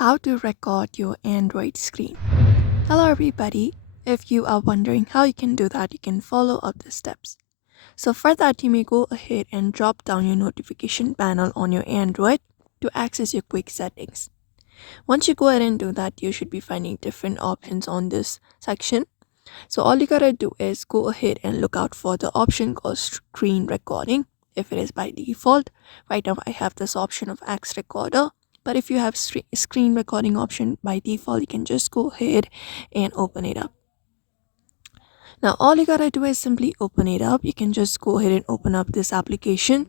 how to record your Android screen. Hello everybody. If you are wondering how you can do that, you can follow up the steps. So for that, you may go ahead and drop down your notification panel on your Android to access your quick settings. Once you go ahead and do that, you should be finding different options on this section. So all you gotta do is go ahead and look out for the option called screen recording. If it is by default, right now I have this option of X recorder. But if you have screen recording option by default, you can just go ahead and open it up. Now all you gotta do is simply open it up. You can just go ahead and open up this application,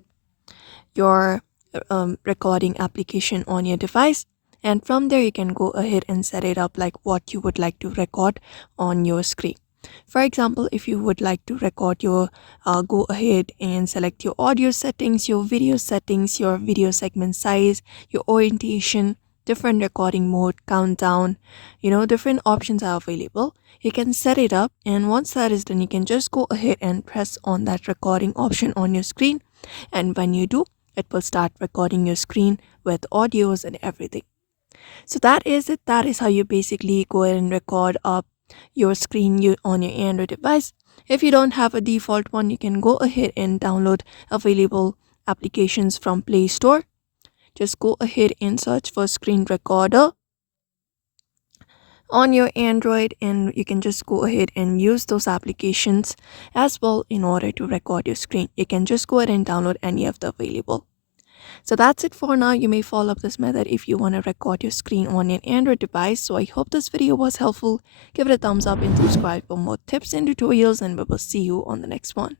your recording application on your device, and from there you can go ahead and set it up like what you would like to record on your screen. For example, if you would like to record your go ahead and select your audio settings, your video settings, your video segment size, your orientation, different recording mode, countdown, different options are available. You can set it up, and once that is done, you can just go ahead and press on that recording option on your screen, and when you do, it will start recording your screen with audios and everything. So that is it. That is how you basically go ahead and record up your screen on your Android device. If you don't have a default one, you can go ahead and download available applications from Play Store. Just go ahead and search for screen recorder on your Android, and you can just go ahead and use those applications as well in order to record your screen. You can just go ahead and download any of the available. So that's it for now. You may follow up this method if you want to record your screen on an Android device. So I hope this video was helpful. Give it a thumbs up and subscribe for more tips and tutorials, and we will see you on the next one.